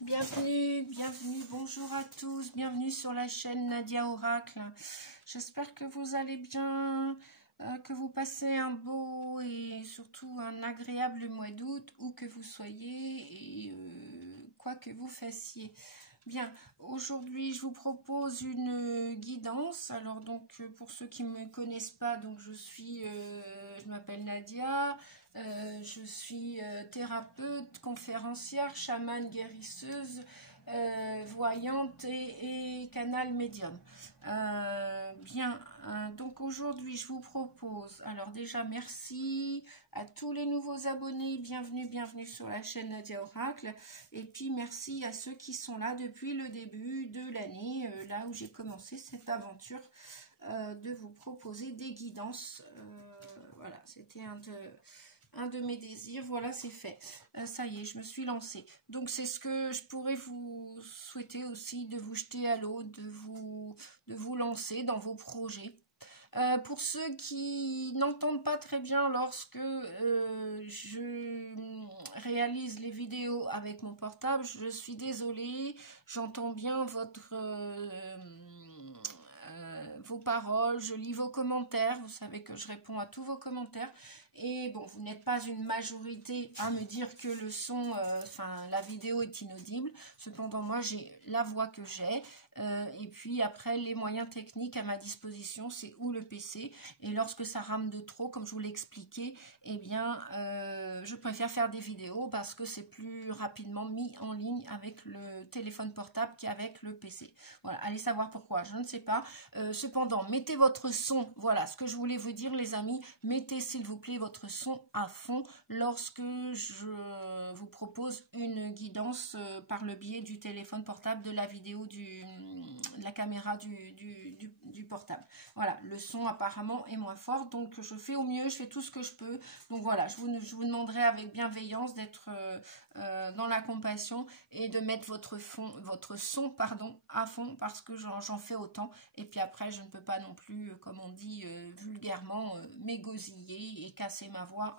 Bienvenue, bienvenue, bonjour à tous, bienvenue sur la chaîne Nadia Oracle. J'espère que vous allez bien, que vous passez un beau et surtout un agréable mois d'août, où que vous soyez et quoi que vous fassiez. Bien, aujourd'hui je vous propose une guidance. Alors donc pour ceux qui ne me connaissent pas, donc je m'appelle Nadia, je suis thérapeute, conférencière, chamane guérisseuse, voyante et canal médium. Donc aujourd'hui je vous propose, alors déjà merci à tous les nouveaux abonnés, bienvenue sur la chaîne Nadia Oracle, et puis merci à ceux qui sont là depuis le début de l'année, là où j'ai commencé cette aventure de vous proposer des guidances. Voilà, c'était un de mes désirs. Voilà, c'est fait. Ça y est, je me suis lancée. Donc c'est ce que je pourrais vous souhaiter aussi, de vous jeter à l'eau, de vous lancer dans vos projets. Pour ceux qui n'entendent pas très bien lorsque je réalise les vidéos avec mon portable, je suis désolée, j'entends bien vos paroles, je lis vos commentaires, vous savez que je réponds à tous vos commentaires, et bon, vous n'êtes pas une majorité à me dire que le son, la vidéo est inaudible. Cependant, moi j'ai la voix que j'ai, et puis après les moyens techniques à ma disposition, c'est ou le PC, et lorsque ça rame de trop, comme je vous l'ai expliqué, eh bien je préfère faire des vidéos parce que c'est plus rapidement mis en ligne avec le téléphone portable qu'avec le PC. Voilà, allez savoir pourquoi, je ne sais pas. Cependant, mettez votre son, voilà ce que je voulais vous dire les amis, mettez s'il vous plaît votre son à fond lorsque je vous propose une guidance par le biais du téléphone portable, de la vidéo, de la caméra du portable. Voilà, le son apparemment est moins fort, donc je fais au mieux, je fais tout ce que je peux. Donc voilà, je vous demanderai avec bienveillance d'être dans la compassion et de mettre votre son à fond, parce que j'en fais autant, et puis après je ne peux pas non plus, comme on dit vulgairement, m'égosiller et casser ma voix.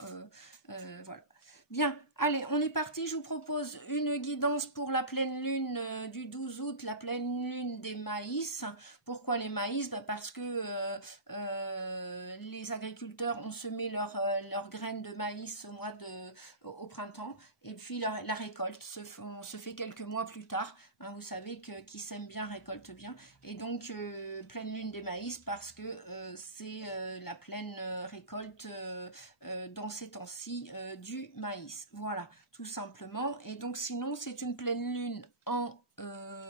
Voilà. Bien, allez, on est parti. Je vous propose une guidance pour la pleine lune du 12 août, la pleine lune des maïs. Pourquoi les maïs? Parce que les agriculteurs ont semé leurs graines de maïs au printemps, et puis la récolte se fait quelques mois plus tard. Hein, vous savez que qui sème bien récolte bien, et donc pleine lune des maïs parce que c'est la pleine récolte dans ces temps-ci du maïs. Voilà, tout simplement. Et donc sinon c'est une pleine lune en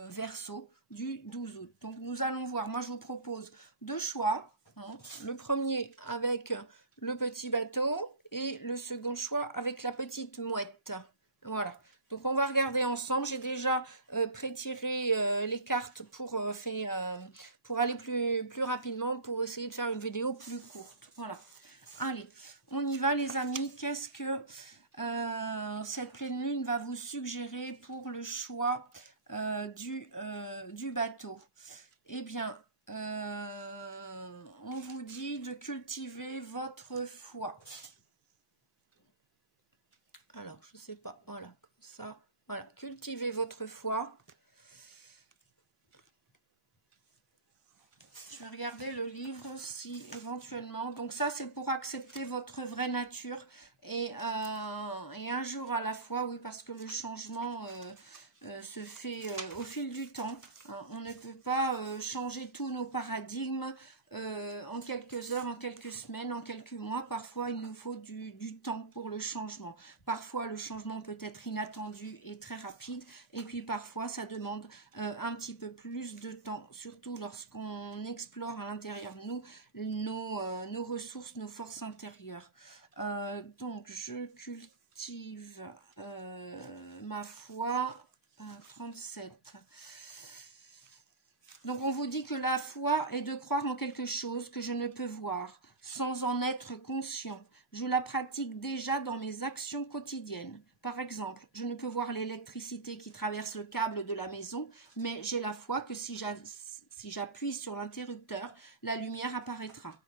Verseau du 12 août. Donc nous allons voir, moi je vous propose deux choix. Hein. Le premier avec le petit bateau et le second choix avec la petite mouette. Voilà. Donc on va regarder ensemble. J'ai déjà pré-tiré les cartes pour aller plus rapidement, pour essayer de faire une vidéo plus courte. Voilà. Allez, on y va les amis. Qu'est-ce que cette pleine lune va vous suggérer pour le choix du bateau? Eh bien, on vous dit de cultiver votre foi. Alors, je sais pas, voilà, comme ça, voilà, cultivez votre foi. Je vais regarder le livre si éventuellement, donc ça c'est pour accepter votre vraie nature, et un jour à la fois, oui, parce que le changement se fait au fil du temps. Hein. On ne peut pas changer tous nos paradigmes en quelques heures, en quelques semaines, en quelques mois. Parfois, il nous faut du temps pour le changement. Parfois, le changement peut être inattendu et très rapide. Et puis, parfois, ça demande un petit peu plus de temps, surtout lorsqu'on explore à l'intérieur de nous nos ressources, nos forces intérieures. Donc, je cultive ma foi. 37. Donc on vous dit que la foi est de croire en quelque chose que je ne peux voir, sans en être conscient. Je la pratique déjà dans mes actions quotidiennes. Par exemple, je ne peux voir l'électricité qui traverse le câble de la maison, mais j'ai la foi que si j'appuie sur l'interrupteur, la lumière apparaîtra.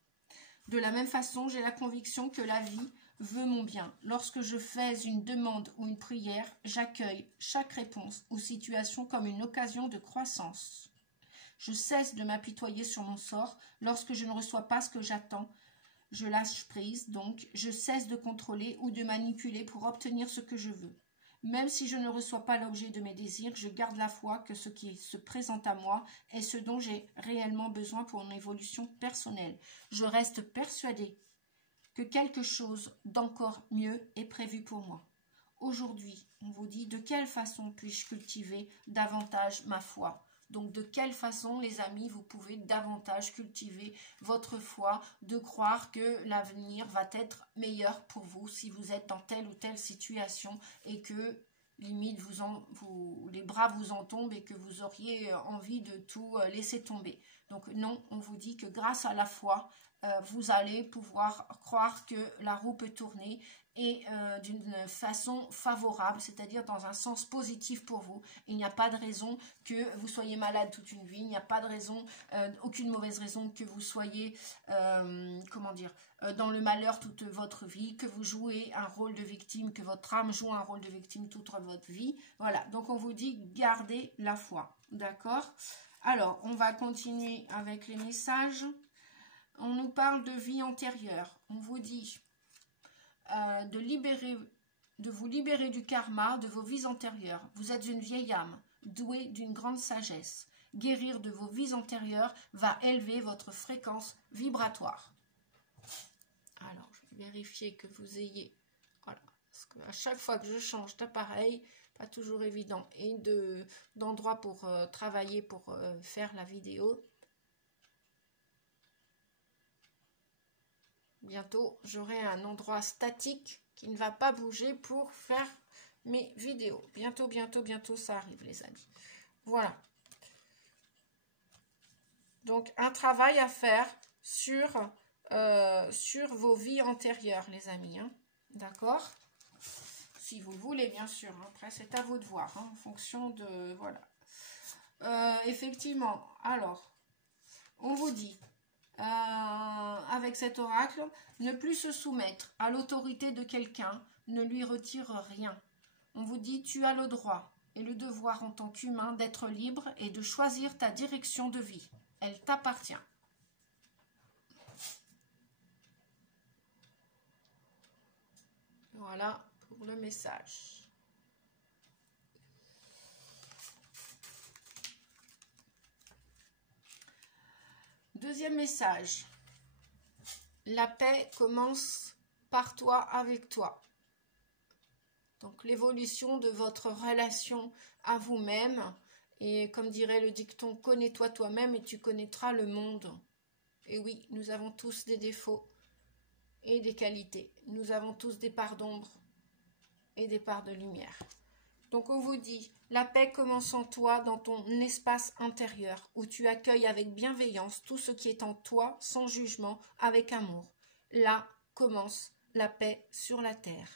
De la même façon, j'ai la conviction que la vie veut mon bien. Lorsque je fais une demande ou une prière, j'accueille chaque réponse ou situation comme une occasion de croissance. Je cesse de m'apitoyer sur mon sort. Lorsque je ne reçois pas ce que j'attends, je lâche prise, donc je cesse de contrôler ou de manipuler pour obtenir ce que je veux. Même si je ne reçois pas l'objet de mes désirs, je garde la foi que ce qui se présente à moi est ce dont j'ai réellement besoin pour mon évolution personnelle. Je reste persuadée que quelque chose d'encore mieux est prévu pour moi. Aujourd'hui, on vous dit de quelle façon puis-je cultiver davantage ma foi. Donc de quelle façon, les amis, vous pouvez davantage cultiver votre foi, de croire que l'avenir va être meilleur pour vous si vous êtes dans telle ou telle situation et que limite les bras vous en tombent et que vous auriez envie de tout laisser tomber. Donc non, on vous dit que grâce à la foi, vous allez pouvoir croire que la roue peut tourner et d'une façon favorable, c'est-à-dire dans un sens positif pour vous. Il n'y a pas de raison que vous soyez malade toute une vie, il n'y a pas de raison, aucune mauvaise raison que vous soyez, dans le malheur toute votre vie, que vous jouez un rôle de victime, que votre âme joue un rôle de victime toute votre vie. Voilà, donc on vous dit gardez la foi, d'accord? Alors, on va continuer avec les messages. On nous parle de vie antérieure. On vous dit de vous libérer du karma de vos vies antérieures. Vous êtes une vieille âme, douée d'une grande sagesse. Guérir de vos vies antérieures va élever votre fréquence vibratoire. Alors, je vais vérifier que vous ayez... Voilà, parce qu'à chaque fois que je change d'appareil, pas toujours évident, et d'endroit pour travailler, pour faire la vidéo. Bientôt, j'aurai un endroit statique qui ne va pas bouger pour faire mes vidéos. Bientôt, ça arrive, les amis. Voilà. Donc, un travail à faire sur vos vies antérieures, les amis. Hein. D'accord? Si vous le voulez, bien sûr. Hein. Après, c'est à vous de voir, hein, en fonction de... Voilà. Effectivement, alors, on vous dit... avec cet oracle, ne plus se soumettre à l'autorité de quelqu'un ne lui retire rien. On vous dit, tu as le droit et le devoir en tant qu'humain d'être libre et de choisir ta direction de vie. Elle t'appartient. Voilà pour le message. Deuxième message. La paix commence par toi, avec toi. Donc l'évolution de votre relation à vous-même. Et comme dirait le dicton, connais-toi toi-même et tu connaîtras le monde. Et oui, nous avons tous des défauts et des qualités. Nous avons tous des parts d'ombre et des parts de lumière. Donc on vous dit, la paix commence en toi, dans ton espace intérieur, où tu accueilles avec bienveillance tout ce qui est en toi, sans jugement, avec amour. Là commence la paix sur la terre.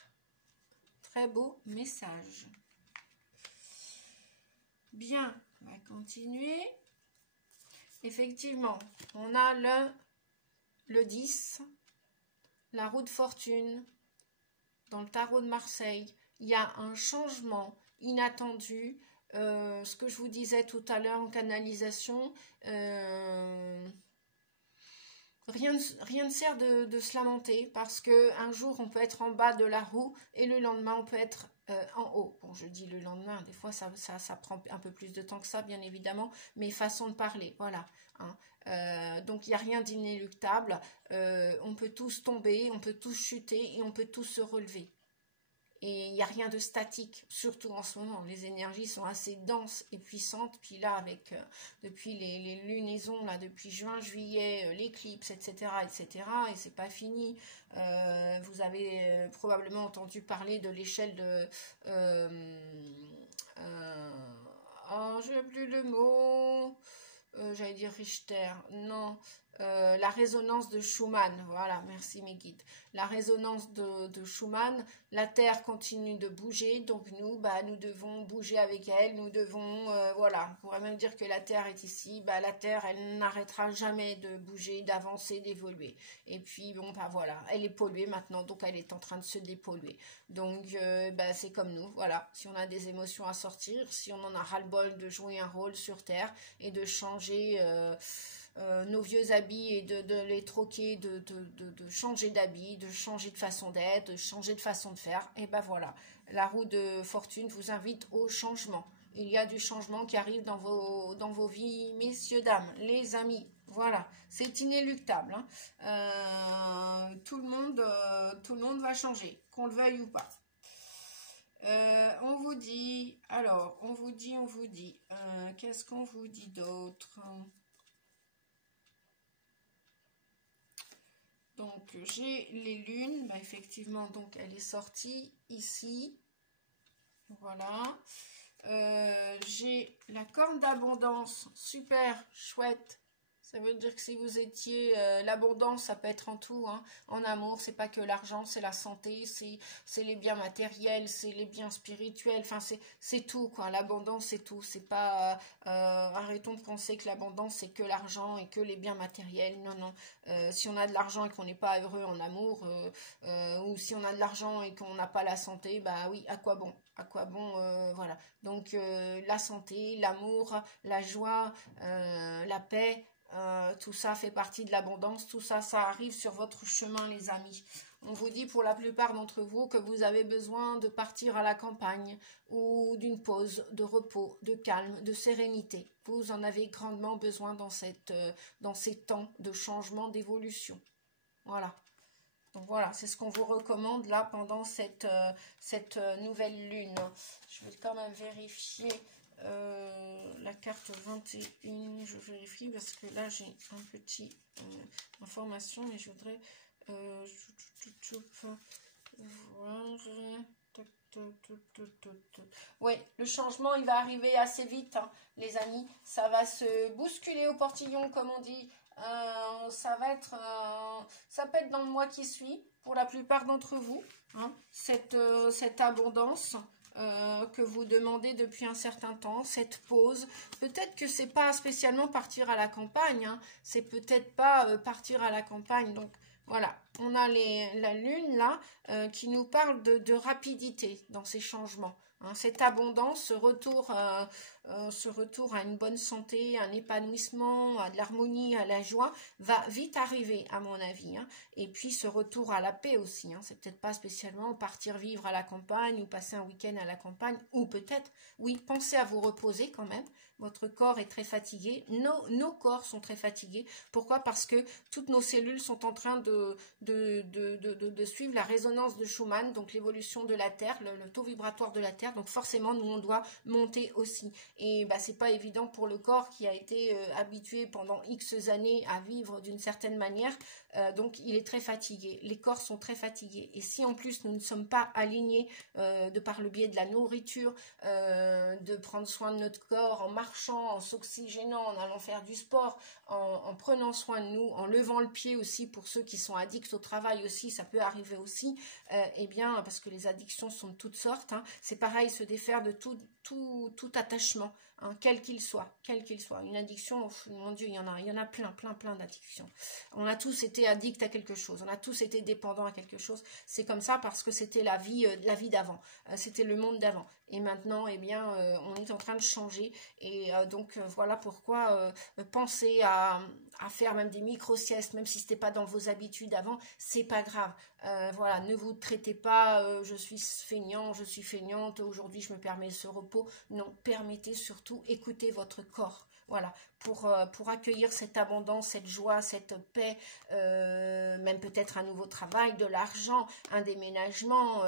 Très beau message. Bien, on va continuer. Effectivement, on a le 10, la roue de fortune, dans le tarot de Marseille. Il y a un changement inattendu, ce que je vous disais tout à l'heure en canalisation, rien ne sert de se lamenter parce qu'un jour on peut être en bas de la roue et le lendemain on peut être en haut. Bon, je dis le lendemain, des fois ça prend un peu plus de temps que ça, bien évidemment, mais façon de parler, voilà. Hein. Donc il n'y a rien d'inéluctable, on peut tous tomber, on peut tous chuter et on peut tous se relever. Et il n'y a rien de statique, surtout en ce moment. Les énergies sont assez denses et puissantes. Puis là, depuis les lunaisons, là, depuis juin, juillet, l'éclipse, etc., et c'est pas fini. Vous avez probablement entendu parler de l'échelle de... je n'ai plus le mot. J'allais dire Richter. Non. la résonance de Schumann, voilà, merci mes guides. La résonance de Schumann, la Terre continue de bouger, donc nous, nous devons bouger avec elle, nous devons, voilà, on pourrait même dire que la Terre est ici, la Terre, elle n'arrêtera jamais de bouger, d'avancer, d'évoluer. Et puis, bon, voilà, elle est polluée maintenant, donc elle est en train de se dépolluer. Donc, c'est comme nous, voilà, si on a des émotions à sortir, si on en a ras-le-bol de jouer un rôle sur Terre et de changer... nos vieux habits et de les troquer, de changer d'habit, de changer de façon d'être, de changer de façon de faire, et voilà, la roue de fortune vous invite au changement. Il y a du changement qui arrive dans vos vies, messieurs, dames, les amis, voilà, c'est inéluctable, hein. Tout le monde va changer, qu'on le veuille ou pas. On vous dit, qu'est-ce qu'on vous dit d'autre ? Donc, j'ai les lunes, effectivement, donc elle est sortie ici, voilà. J'ai la corne d'abondance, super chouette. Ça veut dire que si vous étiez, l'abondance, ça peut être en tout, hein. En amour, c'est pas que l'argent, c'est la santé, c'est les biens matériels, c'est les biens spirituels, enfin c'est tout, quoi. L'abondance, c'est tout. C'est pas, arrêtons de penser que l'abondance, c'est que l'argent et que les biens matériels. Non, non. Si on a de l'argent et qu'on n'est pas heureux en amour, ou si on a de l'argent et qu'on n'a pas la santé, oui, à quoi bon? À quoi bon, voilà. Donc, la santé, l'amour, la joie, la paix, tout ça fait partie de l'abondance, tout ça, ça arrive sur votre chemin, les amis. On vous dit pour la plupart d'entre vous que vous avez besoin de partir à la campagne ou d'une pause, de repos, de calme, de sérénité. Vous en avez grandement besoin dans ces temps de changement, d'évolution. Voilà. Donc voilà, c'est ce qu'on vous recommande là pendant cette nouvelle lune. Je vais quand même vérifier la carte 21, je vérifie parce que là j'ai un petit information, mais je voudrais ouais, le changement il va arriver assez vite, hein, les amis. Ça va se bousculer au portillon, comme on dit. Ça peut être dans le mois qui suit pour la plupart d'entre vous, hein, cette abondance que vous demandez depuis un certain temps, cette pause. Peut-être que c'est pas spécialement partir à la campagne, hein, c'est peut-être pas partir à la campagne. Donc voilà, on a la lune là qui nous parle de rapidité dans ces changements. Hein, cette abondance, ce retour à une bonne santé, un épanouissement, à de l'harmonie, à la joie, va vite arriver à mon avis. Hein. Et puis ce retour à la paix aussi. Hein. C'est peut-être pas spécialement partir vivre à la campagne ou passer un week-end à la campagne, ou peut-être, oui, pensez à vous reposer quand même. Votre corps est très fatigué, nos corps sont très fatigués. Pourquoi? Parce que toutes nos cellules sont en train de suivre la résonance de Schumann, donc l'évolution de la Terre, le taux vibratoire de la Terre. Donc forcément, nous, on doit monter aussi. Et c'est pas évident pour le corps qui a été habitué pendant X années à vivre d'une certaine manière. Donc, il est très fatigué. Les corps sont très fatigués. Et si en plus, nous ne sommes pas alignés de par le biais de la nourriture, de prendre soin de notre corps en marchant, en s'oxygénant, en allant faire du sport, en prenant soin de nous, en levant le pied aussi pour ceux qui sont addicts au travail aussi, ça peut arriver aussi, eh bien, parce que les addictions sont de toutes sortes, hein, c'est pareil, se défaire de tout attachement, hein, quel qu'il soit. Une addiction, mon Dieu, il y en a plein d'addictions. On a tous été addicts à quelque chose, on a tous été dépendants à quelque chose. C'est comme ça parce que c'était la vie d'avant, c'était le monde d'avant. Et maintenant, eh bien, on est en train de changer. Et donc, voilà pourquoi pensez à faire même des micro-siestes, même si ce n'était pas dans vos habitudes avant, c'est pas grave. Voilà, ne vous traitez pas, je suis feignant, je suis feignante, aujourd'hui je me permets ce repos. Non, permettez surtout, écoutez votre corps. Voilà, pour accueillir cette abondance, cette joie, cette paix, même peut-être un nouveau travail, de l'argent, un déménagement,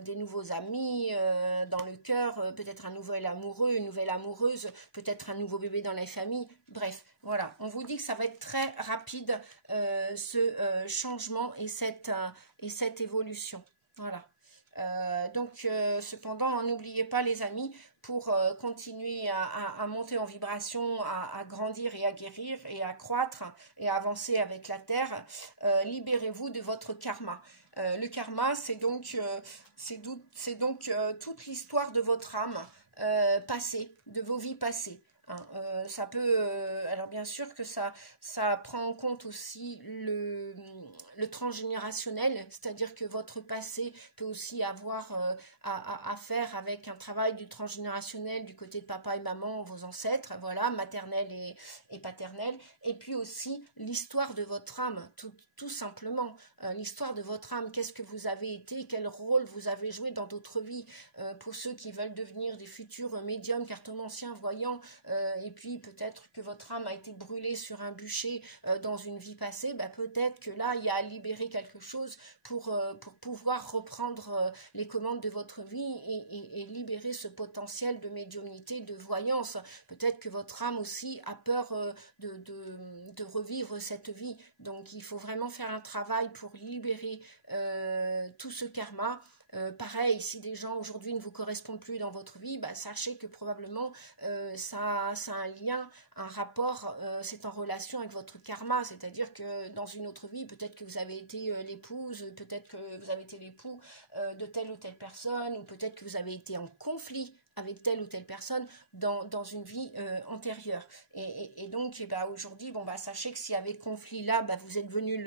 des nouveaux amis dans le cœur, peut-être un nouvel amoureux, une nouvelle amoureuse, peut-être un nouveau bébé dans la famille. Bref, voilà, on vous dit que ça va être très rapide ce changement et cette évolution. Voilà. Cependant, n'oubliez pas les amis, pour continuer à monter en vibration, à grandir et à guérir et à croître et à avancer avec la Terre, libérez-vous de votre karma. Le karma, c'est donc toute l'histoire de votre âme passée, de vos vies passées. Hein, ça peut, alors bien sûr que ça prend en compte aussi le transgénérationnel, c'est-à-dire que votre passé peut aussi avoir à faire avec un travail du transgénérationnel du côté de papa et maman, vos ancêtres, voilà, maternel et paternel, et puis aussi l'histoire de votre âme, tout simplement, l'histoire de votre âme, qu'est-ce que vous avez été, quel rôle vous avez joué dans d'autres vies, pour ceux qui veulent devenir des futurs médiums, cartomanciens, voyants, et puis peut-être que votre âme a été brûlée sur un bûcher dans une vie passée, bah, peut-être que là il y a à libérer quelque chose pour pouvoir reprendre les commandes de votre vie et libérer ce potentiel de médiumnité, de voyance. Peut-être que votre âme aussi a peur de revivre cette vie, donc il faut vraiment faire un travail pour libérer tout ce karma. Pareil, si des gens aujourd'hui ne vous correspondent plus dans votre vie, bah, sachez que probablement ça a un lien, un rapport, c'est en relation avec votre karma, c'est-à-dire que dans une autre vie, peut-être que vous avez été l'épouse, peut-être que vous avez été l'époux de telle ou telle personne, ou peut-être que vous avez été en conflit avec telle ou telle personne dans une vie antérieure. Et donc, bah, aujourd'hui, bon, bah, sachez que s'il y avait conflit là, bah, vous êtes venu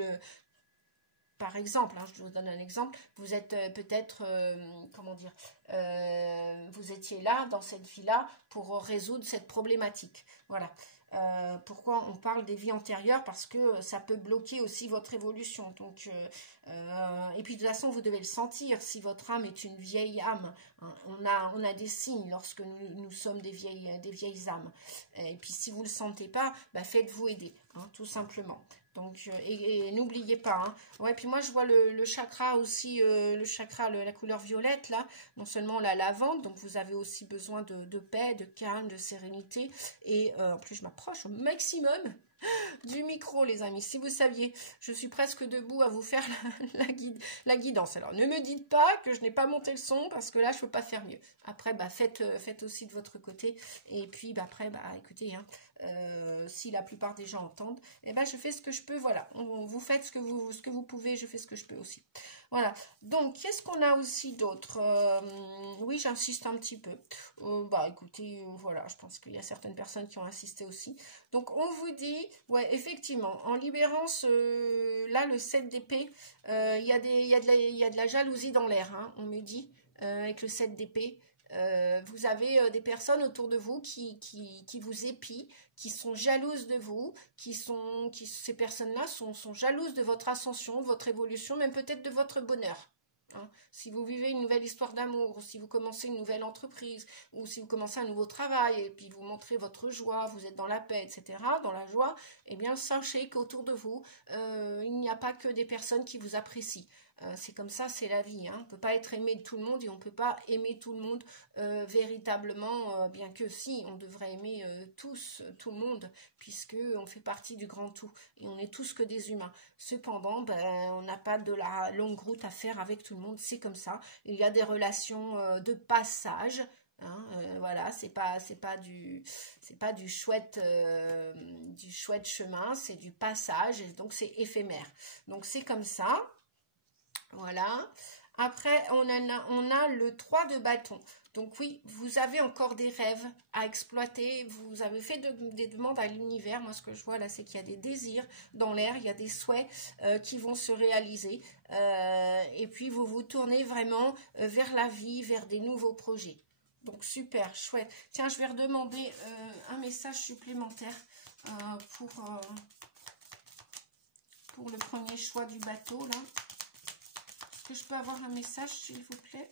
par exemple, hein, je vous donne un exemple, vous êtes peut-être, comment dire, vous étiez là, dans cette vie-là, pour résoudre cette problématique. Voilà. Pourquoi on parle des vies antérieures? Parce que ça peut bloquer aussi votre évolution. Donc, et puis de toute façon, vous devez le sentir. Si votre âme est une vieille âme, hein, on a des signes lorsque nous sommes des vieilles âmes. Et puis si vous ne le sentez pas, bah, faites-vous aider, hein, tout simplement. Donc, et n'oubliez pas, hein. Ouais, puis moi je vois le chakra aussi, le chakra, la couleur violette là, non seulement la lavande, donc vous avez aussi besoin de paix, de calme, de sérénité, et en plus je m'approche au maximum du micro, les amis. Si vous saviez, je suis presque debout à vous faire la guidance. Alors, ne me dites pas que je n'ai pas monté le son, parce que là, je ne peux pas faire mieux. Après, bah, faites aussi de votre côté. Et puis, bah, après, bah, écoutez, hein, si la plupart des gens entendent, eh ben, je fais ce que je peux. Voilà, vous faites ce que vous pouvez, je fais ce que je peux aussi. Voilà, donc, qu'est-ce qu'on a aussi d'autre? Oui, j'insiste un petit peu. Bah, écoutez, voilà, je pense qu'il y a certaines personnes qui ont insisté aussi. Donc, on vous dit, ouais, effectivement, en libérant là, le 7 d'épée, il y a de la jalousie dans l'air, hein, on me dit, avec le 7 d'épée. Vous avez des personnes autour de vous qui vous épient, qui sont jalouses de vous, ces personnes-là sont jalouses de votre ascension, de votre évolution, même peut-être de votre bonheur. Hein. Si vous vivez une nouvelle histoire d'amour, ou si vous commencez une nouvelle entreprise, ou si vous commencez un nouveau travail, et puis vous montrez votre joie, vous êtes dans la paix, etc., dans la joie, eh bien sachez qu'autour de vous, il n'y a pas que des personnes qui vous apprécient. C'est comme ça, c'est la vie. Hein. On ne peut pas être aimé de tout le monde et on ne peut pas aimer tout le monde véritablement, bien que si, on devrait aimer tout le monde, puisqu'on fait partie du grand tout et on n'est tous que des humains. Cependant, ben, on n'a pas de la longue route à faire avec tout le monde, c'est comme ça. Il y a des relations de passage. Hein, voilà, c'est pas du chouette chemin, c'est du passage, et donc c'est éphémère. Donc c'est comme ça. Voilà. Après, on a le 3 de bâton. Donc oui, vous avez encore des rêves à exploiter. Vous avez fait des demandes à l'univers. Moi, ce que je vois là, c'est qu'il y a des désirs dans l'air. Il y a des souhaits qui vont se réaliser. Et puis, vous vous tournez vraiment vers la vie, vers des nouveaux projets. Donc, super, chouette. Tiens, je vais redemander un message supplémentaire pour le premier choix du bateau, là. Que je peux avoir un message, s'il vous plaît?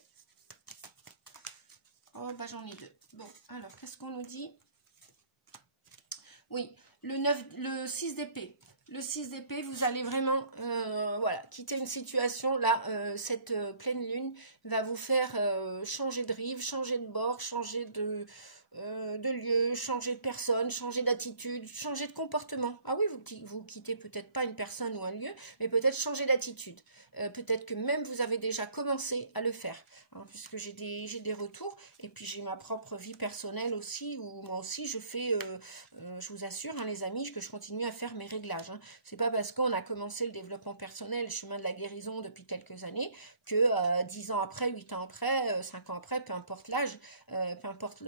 Oh, bah j'en ai deux. Bon, alors, qu'est-ce qu'on nous dit? Oui, le 6 d'épée. Le 6 d'épée, vous allez vraiment voilà, quitter une situation. Là, cette pleine lune va vous faire changer de rive, changer de bord, changer de lieu, changer de personne, changer d'attitude, changer de comportement. Ah oui, vous quittez peut-être pas une personne ou un lieu, mais peut-être changer d'attitude. Peut-être que même vous avez déjà commencé à le faire, hein, puisque j'ai des retours, et puis j'ai ma propre vie personnelle aussi, où moi aussi je fais, je vous assure, hein, les amis, que je continue à faire mes réglages. Hein. C'est pas parce qu'on a commencé le développement personnel, le chemin de la guérison depuis quelques années, que 10 ans après, 8 ans après, 5 ans après, peu importe l'âge, peu importe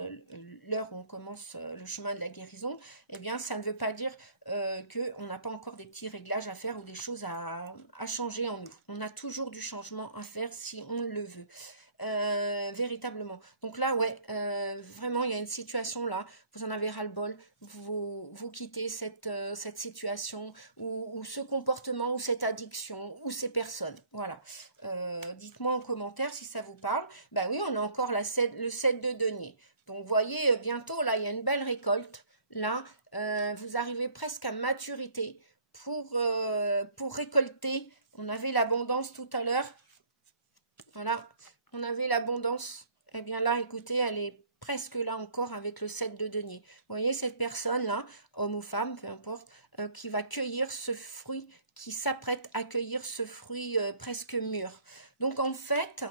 l'heure où on commence le chemin de la guérison, eh bien ça ne veut pas dire qu'on n'a pas encore des petits réglages à faire ou des choses à changer en nous. On a toujours du changement à faire si on le veut. Véritablement. Donc là, ouais, vraiment, il y a une situation là, vous en avez ras-le-bol, vous quittez cette situation ou ce comportement ou cette addiction ou ces personnes. Voilà. Dites-moi en commentaire si ça vous parle. Bah oui, on a encore le 7 de denier. Donc, vous voyez, bientôt, là, il y a une belle récolte. Là, vous arrivez presque à maturité pour récolter. On avait l'abondance tout à l'heure. Voilà, on avait l'abondance. Eh bien là, écoutez, elle est presque là encore avec le 7 de denier. Vous voyez cette personne-là, homme ou femme, peu importe, qui va cueillir ce fruit, qui s'apprête à cueillir ce fruit presque mûr. Donc en fait,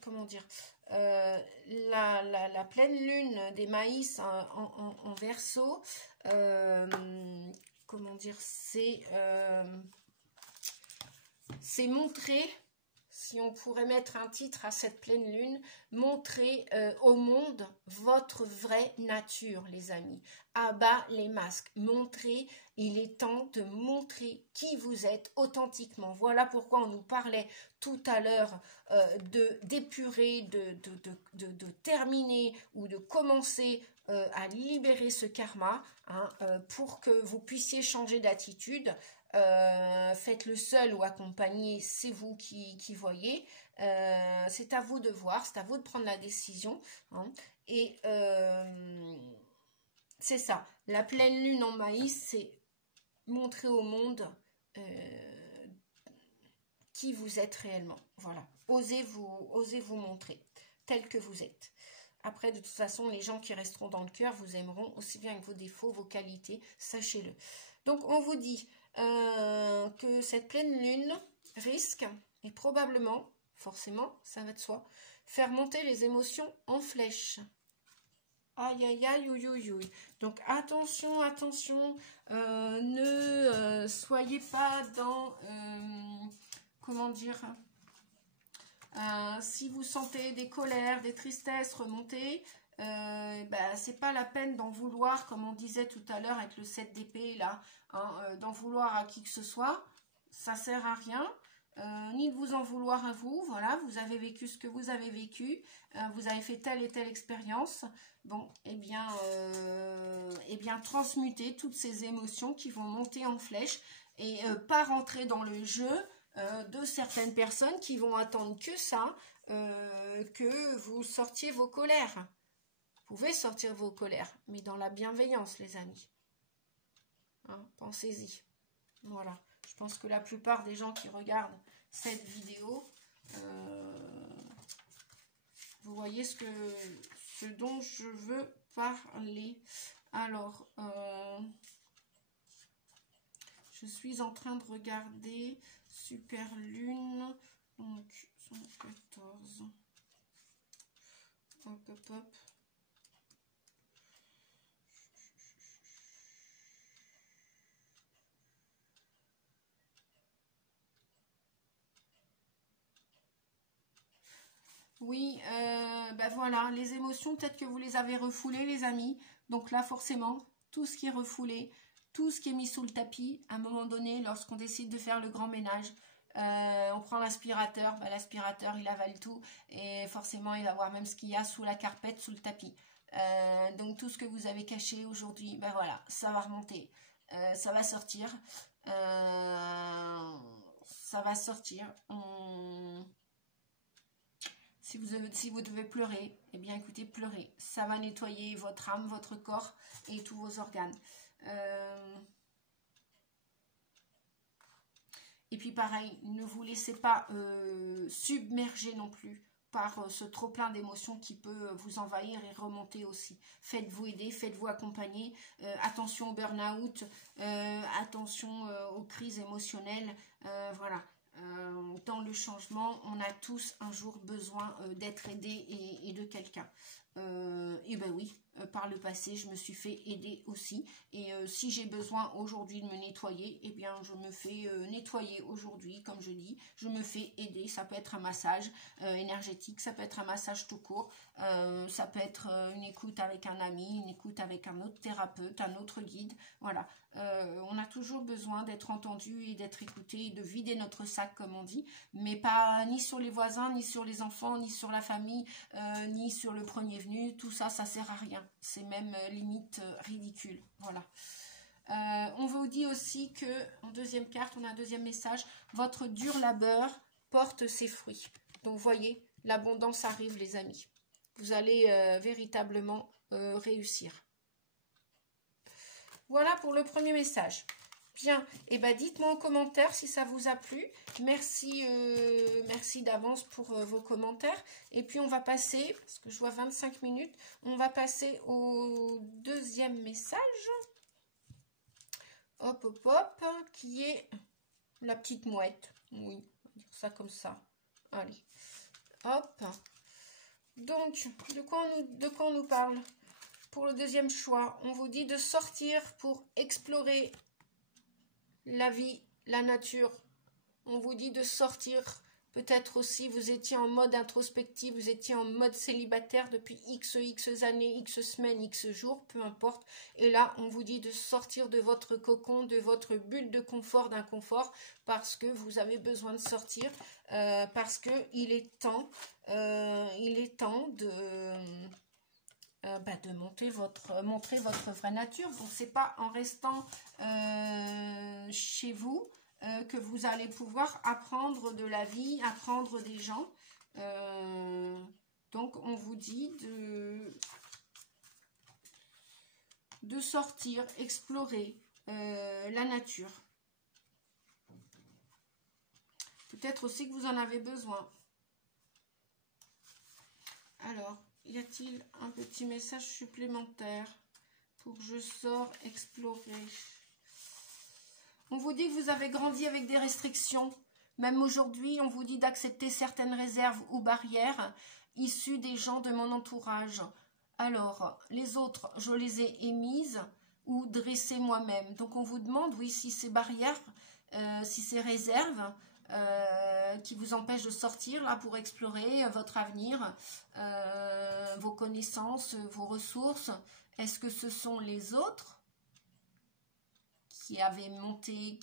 comment dire, la pleine lune des maïs en Verseau, comment dire, c'est montrer, si on pourrait mettre un titre à cette pleine lune, montrer au monde votre vraie nature, les amis. Abat les masques, montrez, il est temps de montrer qui vous êtes authentiquement. Voilà pourquoi on nous parlait tout à l'heure d'épurer, de terminer ou de commencer à libérer ce karma, hein, pour que vous puissiez changer d'attitude. Faites-le seul ou accompagné, c'est vous qui voyez. C'est à vous de voir, c'est à vous de prendre la décision. Hein. Et c'est ça, la pleine lune en maïs, c'est montrer au monde qui vous êtes réellement. Voilà, osez vous montrer tel que vous êtes. Après, de toute façon, les gens qui resteront dans le cœur vous aimeront aussi bien que vos défauts, vos qualités, sachez-le. Donc, on vous dit que cette pleine lune risque, et probablement, forcément, ça va de soi, faire monter les émotions en flèche. Aïe, aïe, aïe, ouïe, ouïe, ouïe. Donc, attention, attention, ne soyez pas dans, comment dire, si vous sentez des colères, des tristesses remonter, c'est pas la peine d'en vouloir, comme on disait tout à l'heure avec le 7 d'épée, là, hein, d'en vouloir à qui que ce soit, ça sert à rien. Ni de vous en vouloir à vous, voilà, vous avez vécu ce que vous avez vécu, vous avez fait telle et telle expérience, bon, eh bien, transmutez toutes ces émotions qui vont monter en flèche et pas rentrer dans le jeu de certaines personnes qui vont attendre que ça, que vous sortiez vos colères. Vous pouvez sortir vos colères, mais dans la bienveillance, les amis. Hein, pensez-y. Voilà. Je pense que la plupart des gens qui regardent cette vidéo, vous voyez ce dont je veux parler. Alors, je suis en train de regarder Super Lune, donc 114. Hop, hop, hop. Oui, voilà, les émotions, peut-être que vous les avez refoulées, les amis. Donc là, forcément, tout ce qui est refoulé, tout ce qui est mis sous le tapis, à un moment donné, lorsqu'on décide de faire le grand ménage, on prend l'aspirateur, l'aspirateur, il avale tout. Et forcément, il va voir même ce qu'il y a sous la carpette, sous le tapis. Donc tout ce que vous avez caché aujourd'hui, voilà, ça va remonter. Ça va sortir. Ça va sortir. Si vous devez pleurer, eh bien écoutez, pleurez. Ça va nettoyer votre âme, votre corps et tous vos organes. Et puis pareil, ne vous laissez pas submerger non plus par ce trop plein d'émotions qui peut vous envahir et remonter aussi. Faites-vous aider, faites-vous accompagner. Attention au burn-out, attention aux crises émotionnelles. Voilà. Dans le changement, on a tous un jour besoin d'être aidé et de quelqu'un. Et ben oui, par le passé, je me suis fait aider aussi. Et si j'ai besoin aujourd'hui de me nettoyer, eh bien, je me fais nettoyer aujourd'hui, comme je dis. Je me fais aider. Ça peut être un massage énergétique, ça peut être un massage tout court, ça peut être une écoute avec un ami, une écoute avec un autre thérapeute, un autre guide. Voilà. On a toujours besoin d'être entendu et d'être écouté, de vider notre sac, comme on dit, mais pas ni sur les voisins, ni sur les enfants, ni sur la famille, ni sur le premier venu. Tout ça, ça sert à rien. C'est même limite ridicule. Voilà. On vous dit aussi que, en deuxième carte, on a un deuxième message, votre dur labeur porte ses fruits. Donc, voyez, l'abondance arrive, les amis. Vous allez véritablement réussir. Voilà pour le premier message. Bien, et ben dites-moi en commentaire si ça vous a plu. Merci, merci d'avance pour vos commentaires. Et puis on va passer, parce que je vois 25 minutes, on va passer au deuxième message. Hop, hop, hop, qui est la petite mouette. Oui, on va dire ça comme ça. Allez, hop. Donc, de quoi on nous parle? Pour le deuxième choix, on vous dit de sortir pour explorer la vie, la nature. On vous dit de sortir. Peut-être aussi vous étiez en mode introspectif, vous étiez en mode célibataire depuis X années, X semaines, X jours, peu importe. Et là, on vous dit de sortir de votre cocon, de votre bulle de confort, d'inconfort, parce que vous avez besoin de sortir, parce que il est temps de montrer votre vraie nature. Donc c'est pas en restant chez vous que vous allez pouvoir apprendre de la vie, apprendre des gens. Donc on vous dit de sortir, explorer la nature. Peut-être aussi que vous en avez besoin. Alors, y a-t-il un petit message supplémentaire pour que je sors explorer? On vous dit que vous avez grandi avec des restrictions. Même aujourd'hui, on vous dit d'accepter certaines réserves ou barrières issues des gens de mon entourage. Alors, les autres, je les ai émises ou dressées moi-même. Donc, on vous demande, oui, si ces barrières, si ces réserves qui vous empêchent de sortir là pour explorer votre avenir, vos connaissances, vos ressources, est-ce que ce sont les autres qui avaient monté,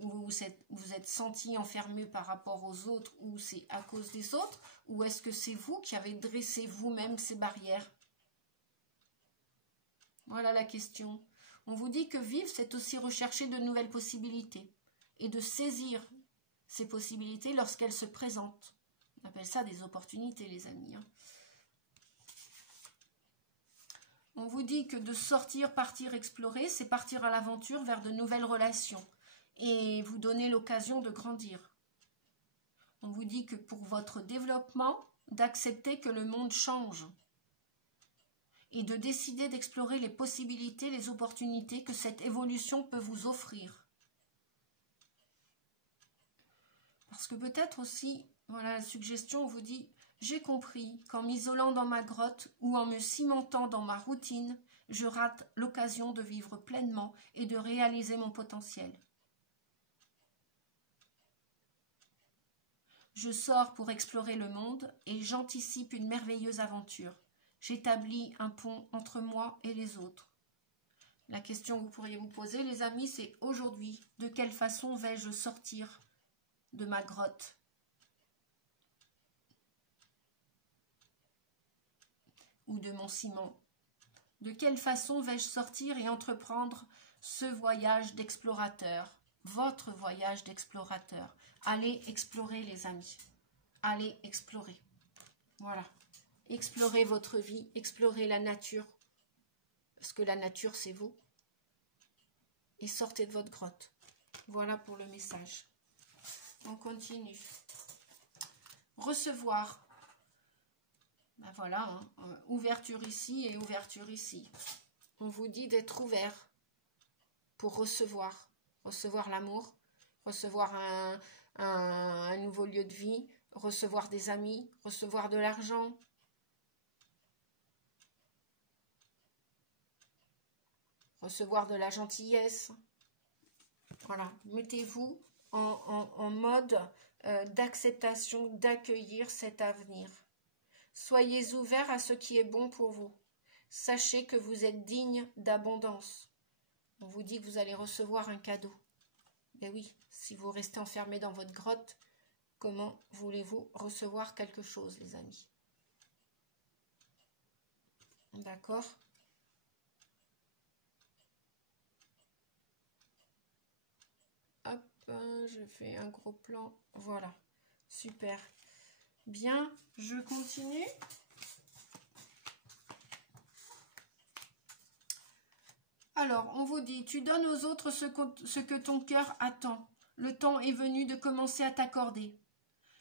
où vous êtes senti enfermé par rapport aux autres, ou c'est à cause des autres, ou est-ce que c'est vous qui avez dressé vous-même ces barrières? Voilà la question. On vous dit que vivre, c'est aussi rechercher de nouvelles possibilités et de saisir ces possibilités lorsqu'elles se présentent. On appelle ça des opportunités, les amis. On vous dit que de sortir, partir, explorer, c'est partir à l'aventure vers de nouvelles relations et vous donner l'occasion de grandir. On vous dit que pour votre développement, d'accepter que le monde change et de décider d'explorer les possibilités, les opportunités que cette évolution peut vous offrir. Parce que peut-être aussi, voilà la suggestion, on vous dit « J'ai compris qu'en m'isolant dans ma grotte ou en me cimentant dans ma routine, je rate l'occasion de vivre pleinement et de réaliser mon potentiel. Je sors pour explorer le monde et j'anticipe une merveilleuse aventure. J'établis un pont entre moi et les autres. » La question que vous pourriez vous poser, les amis, c'est aujourd'hui, de quelle façon vais-je sortir de ma grotte? Ou de mon ciment? De quelle façon vais-je sortir et entreprendre ce voyage d'explorateur, votre voyage d'explorateur? Allez explorer, les amis. allez explorer. Voilà. Explorez votre vie, explorez la nature. Parce que la nature, c'est vous. Et sortez de votre grotte. Voilà pour le message. On continue. Recevoir. Ben voilà, hein, ouverture ici et ouverture ici. On vous dit d'être ouvert pour recevoir. Recevoir l'amour, recevoir un nouveau lieu de vie, recevoir des amis, recevoir de l'argent. Recevoir de la gentillesse. Voilà, mettez-vous en mode d'acceptation, d'accueillir cet avenir. Soyez ouverts à ce qui est bon pour vous. Sachez que vous êtes digne d'abondance. On vous dit que vous allez recevoir un cadeau. Ben oui, si vous restez enfermé dans votre grotte, comment voulez-vous recevoir quelque chose, les amis? D'accord? Hop, je fais un gros plan. Voilà, super. Bien, je continue. Alors, on vous dit, tu donnes aux autres ce que ton cœur attend. Le temps est venu de commencer à t'accorder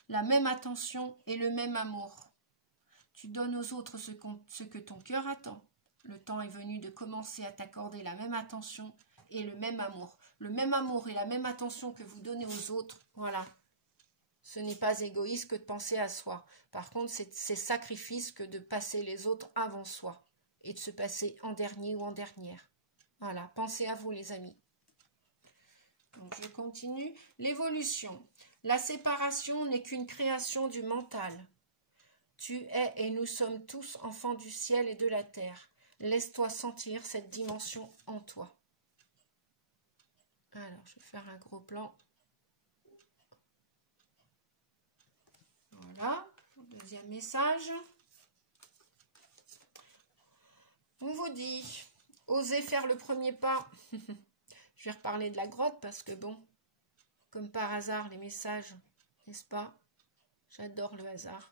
la même attention et le même amour. Tu donnes aux autres ce que ton cœur attend. Le temps est venu de commencer à t'accorder la même attention et le même amour. Le même amour et la même attention que vous donnez aux autres, voilà. Ce n'est pas égoïste que de penser à soi. Par contre, c'est sacrifice que de passer les autres avant soi et de se passer en dernier ou en dernière. Voilà, pensez à vous les amis. Donc, je continue. L'évolution. La séparation n'est qu'une création du mental. Tu es et nous sommes tous enfants du ciel et de la terre. Laisse-toi sentir cette dimension en toi. Alors, je vais faire un gros plan. Voilà, deuxième message. On vous dit, osez faire le premier pas. Je vais reparler de la grotte parce que bon, comme par hasard, les messages, n'est-ce pas? J'adore le hasard.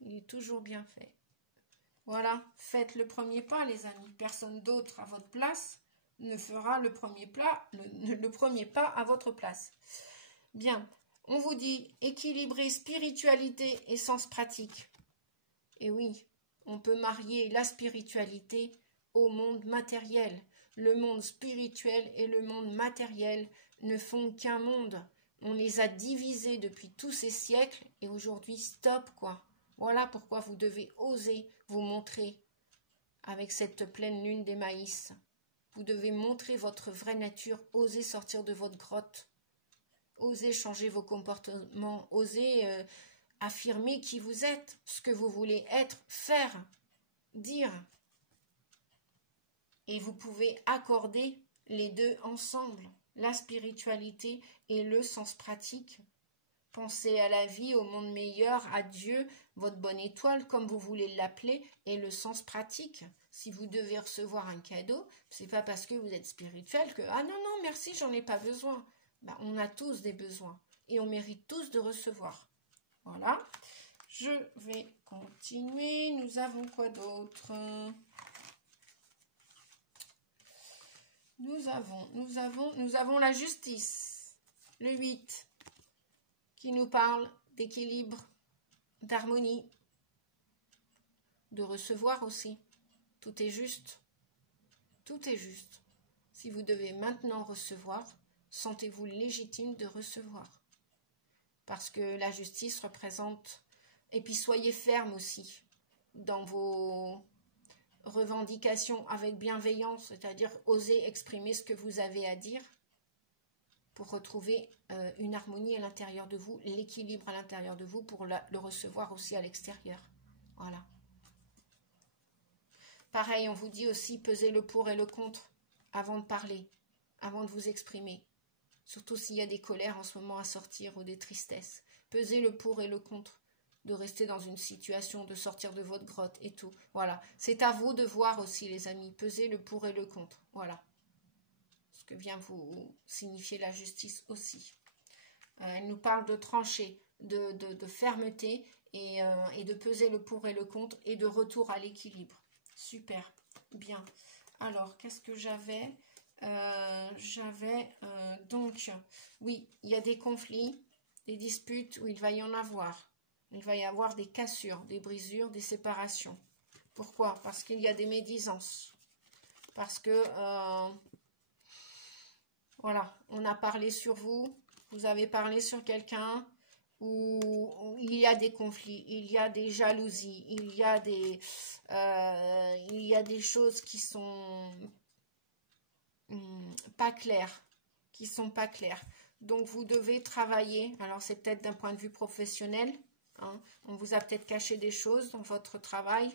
Il est toujours bien fait. Voilà, faites le premier pas, les amis. Personne d'autre à votre place ne fera le premier pas à votre place. Bien, on vous dit équilibrer spiritualité et sens pratique. Et oui, on peut marier la spiritualité au monde matériel. Le monde spirituel et le monde matériel ne font qu'un monde. On les a divisés depuis tous ces siècles et aujourd'hui, stop quoi. Voilà pourquoi vous devez oser vous montrer avec cette pleine lune des maïs. Vous devez montrer votre vraie nature, oser sortir de votre grotte, oser changer vos comportements, oser affirmer qui vous êtes, ce que vous voulez être, faire, dire. Et vous pouvez accorder les deux ensemble, la spiritualité et le sens pratique. Pensez à la vie, au monde meilleur, à Dieu, votre bonne étoile, comme vous voulez l'appeler, et le sens pratique. Si vous devez recevoir un cadeau, c'est pas parce que vous êtes spirituel que « Ah non, non, merci, j'en ai pas besoin ». Ben, on a tous des besoins et on mérite tous de recevoir. Voilà. Je vais continuer. Nous avons quoi d'autre? Nous avons la justice. Le 8. Qui nous parle d'équilibre, d'harmonie, de recevoir aussi. Tout est juste. Tout est juste. Si vous devez maintenant recevoir, sentez-vous légitime de recevoir. Parce que la justice représente... Et puis soyez ferme aussi dans vos revendications avec bienveillance, c'est-à-dire osez exprimer ce que vous avez à dire pour retrouver une harmonie à l'intérieur de vous, l'équilibre à l'intérieur de vous pour le recevoir aussi à l'extérieur. Voilà. Pareil, on vous dit aussi pesez le pour et le contre avant de parler, avant de vous exprimer. Surtout s'il y a des colères en ce moment à sortir ou des tristesses. Pesez le pour et le contre de rester dans une situation, de sortir de votre grotte et tout. Voilà. C'est à vous de voir aussi, les amis. Pesez le pour et le contre. Voilà. Que vient vous signifier la justice aussi. Elle nous parle de trancher. de fermeté et de peser le pour et le contre et de retour à l'équilibre. Super, bien. Alors, qu'est-ce que j'avais? Donc, oui, il y a des conflits, des disputes où il va y en avoir. Il va y avoir des cassures, des brisures, des séparations. Pourquoi? Parce qu'il y a des médisances. Parce que, voilà, on a parlé sur vous, vous avez parlé sur quelqu'un, où il y a des conflits, il y a des jalousies, il y a des choses qui sont pas claires, Donc, vous devez travailler. Alors, c'est peut-être d'un point de vue professionnel. Hein, on vous a peut-être caché des choses dans votre travail.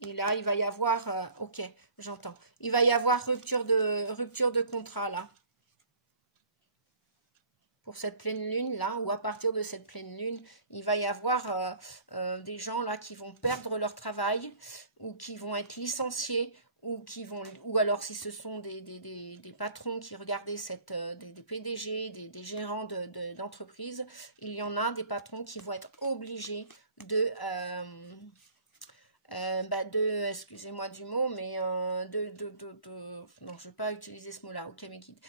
Et là, il va y avoir... ok, j'entends. Il va y avoir rupture de contrat, là. Pour cette pleine lune, là, ou à partir de cette pleine lune, il va y avoir des gens, là, qui vont perdre leur travail, ou qui vont être licenciés, ou alors si ce sont des patrons qui regardaient des PDG, des gérants d'entreprise, il y en a des patrons qui vont être obligés excusez-moi du mot, mais non, je ne vais pas utiliser ce mot-là, ok, mes guides,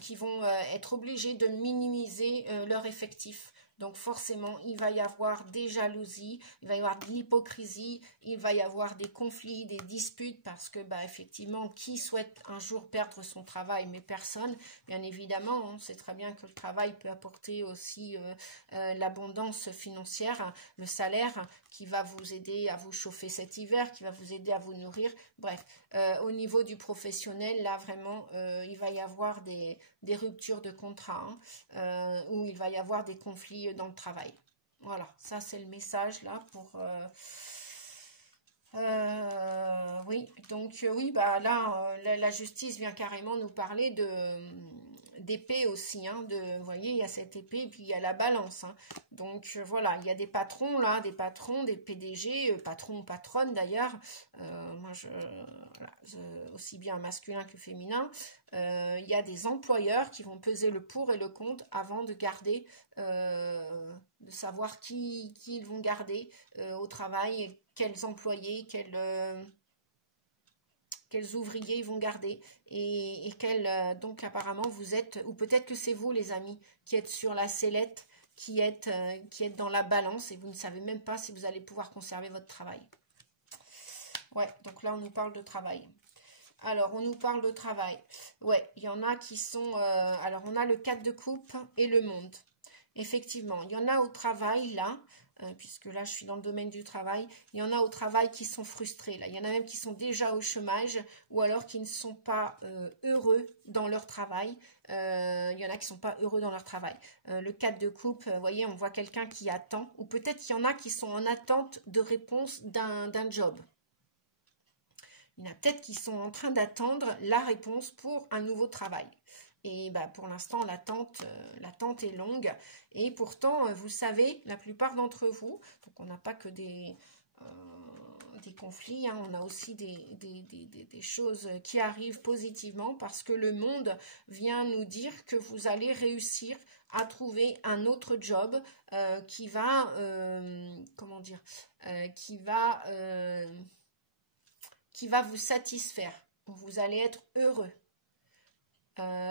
qui vont être obligés de minimiser leur effectif. Donc forcément, il va y avoir des jalousies, il va y avoir de l'hypocrisie, il va y avoir des conflits, des disputes, parce que, effectivement, qui souhaite un jour perdre son travail? Mais personne, bien évidemment. On sait très bien que le travail peut apporter aussi l'abondance financière, le salaire qui va vous aider à vous chauffer cet hiver, qui va vous aider à vous nourrir. Bref, au niveau du professionnel, là, vraiment, il va y avoir des ruptures de contrat, où il va y avoir des conflits dans le travail. Voilà, ça c'est le message là pour... oui, donc oui, là, la justice vient carrément nous parler d'épée aussi, hein, vous voyez, il y a cette épée et puis il y a la balance, hein. Donc voilà, il y a des patrons là, des patrons, des PDG, patrons ou patronnes d'ailleurs, moi aussi bien masculin que féminin, il y a des employeurs qui vont peser le pour et le contre avant de garder, de savoir qui ils vont garder au travail, quels employés, quels ouvriers ils vont garder et donc apparemment vous êtes, ou peut-être que c'est vous les amis qui êtes sur la sellette, qui êtes dans la balance et vous ne savez même pas si vous allez pouvoir conserver votre travail. Ouais, donc là on nous parle de travail. Alors, on nous parle de travail. Ouais, il y en a qui sont... alors, on a le 4 de coupe et le monde. Effectivement, il y en a au travail, là, puisque là, je suis dans le domaine du travail. Il y en a au travail qui sont frustrés, là. Il y en a même qui sont déjà au chômage ou alors qui ne sont pas heureux dans leur travail. Il y en a qui ne sont pas heureux dans leur travail. Le 4 de coupe, vous voyez, on voit quelqu'un qui attend. Ou peut-être qu'il y en a qui sont en attente de réponse d'un job. Il y en a peut-être qui sont en train d'attendre la réponse pour un nouveau travail. Et pour l'instant, l'attente est longue. Et pourtant, vous savez, la plupart d'entre vous, donc on n'a pas que des conflits, hein, on a aussi des choses qui arrivent positivement parce que le monde vient nous dire que vous allez réussir à trouver un autre job qui va, qui va vous satisfaire. Vous allez être heureux.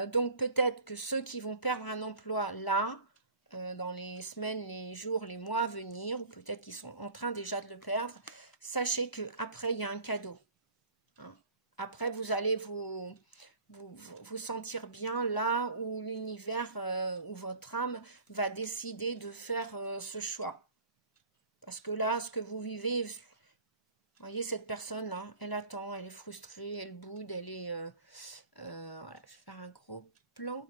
Donc peut-être que ceux qui vont perdre un emploi là, dans les semaines, les jours, les mois à venir, ou peut-être qu'ils sont en train déjà de le perdre, sachez qu'après, il y a un cadeau. Hein. Après, vous allez vous sentir bien là où l'univers, où votre âme va décider de faire ce choix. Parce que là, ce que vous vivez... Vous voyez, cette personne-là, elle attend, elle est frustrée, elle boude, elle est... voilà, je vais faire un gros plan.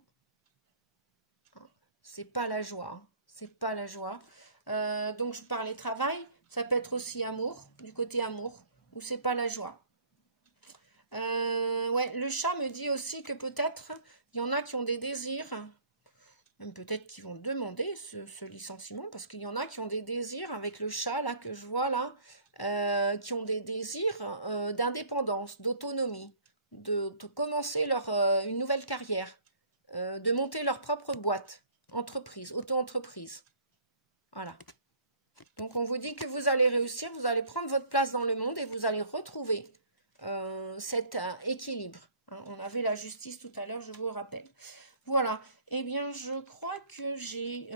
C'est pas la joie, hein, c'est pas la joie. Donc, je parlais travail, ça peut être aussi amour, du côté amour, ou c'est pas la joie. Ouais, le chat me dit aussi que peut-être, il y en a qui ont des désirs, même peut-être qui vont demander ce licenciement, parce qu'il y en a qui ont des désirs avec le chat, là, que je vois, là, qui ont des désirs d'indépendance, d'autonomie, de commencer une nouvelle carrière, de monter leur propre boîte, entreprise, auto-entreprise. Voilà. Donc, on vous dit que vous allez réussir, vous allez prendre votre place dans le monde et vous allez retrouver cet équilibre. Hein. On avait la justice tout à l'heure, je vous le rappelle. Voilà. Eh bien, je crois que j'ai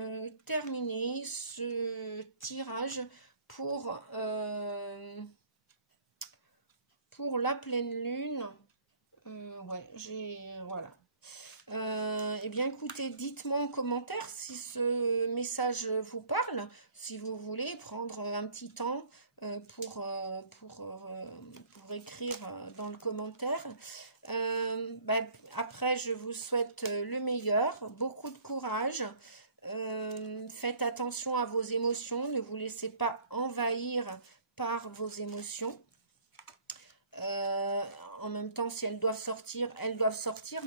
terminé ce tirage pour la pleine lune. Ouais, voilà. Eh bien, écoutez, dites-moi en commentaire si ce message vous parle, si vous voulez prendre un petit temps pour écrire dans le commentaire. Après, je vous souhaite le meilleur, beaucoup de courage. Faites attention à vos émotions, ne vous laissez pas envahir par vos émotions. En même temps, si elles doivent sortir,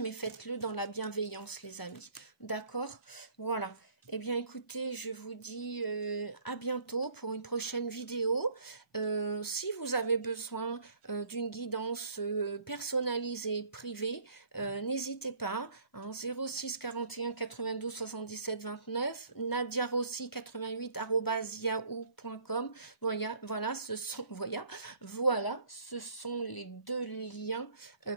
mais faites-le dans la bienveillance, les amis. D'accord? Voilà. Eh bien, écoutez, je vous dis à bientôt pour une prochaine vidéo. Si vous avez besoin d'une guidance personnalisée, privée, n'hésitez pas. Hein, 06 41 92 77 29, nadiarossi88@yahoo.com. Voilà, ce sont les deux liens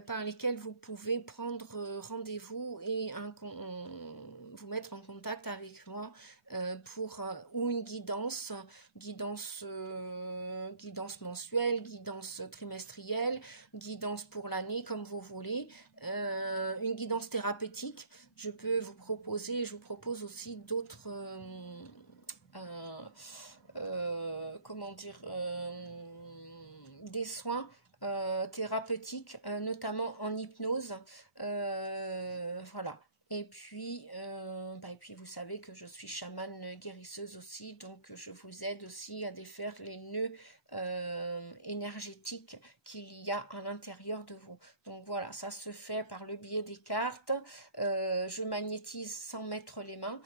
par lesquels vous pouvez prendre rendez-vous et vous mettre en contact avec moi pour ou une guidance mensuelle, guidance trimestrielle, guidance pour l'année, comme vous voulez, une guidance thérapeutique. Je vous propose aussi d'autres des soins thérapeutiques, notamment en hypnose. Voilà. Et puis vous savez que je suis chamane guérisseuse aussi, donc je vous aide aussi à défaire les nœuds énergétiques qu'il y a à l'intérieur de vous. Donc voilà, ça se fait par le biais des cartes. Je magnétise sans mettre les mains.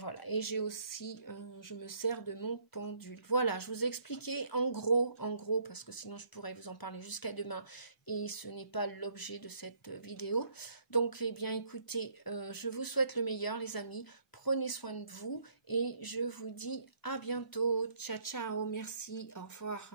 Voilà, et j'ai aussi je me sers de mon pendule. Voilà, je vous ai expliqué en gros, parce que sinon je pourrais vous en parler jusqu'à demain et ce n'est pas l'objet de cette vidéo. Donc eh bien écoutez, je vous souhaite le meilleur, les amis. Prenez soin de vous et je vous dis à bientôt. Ciao, ciao, merci, au revoir.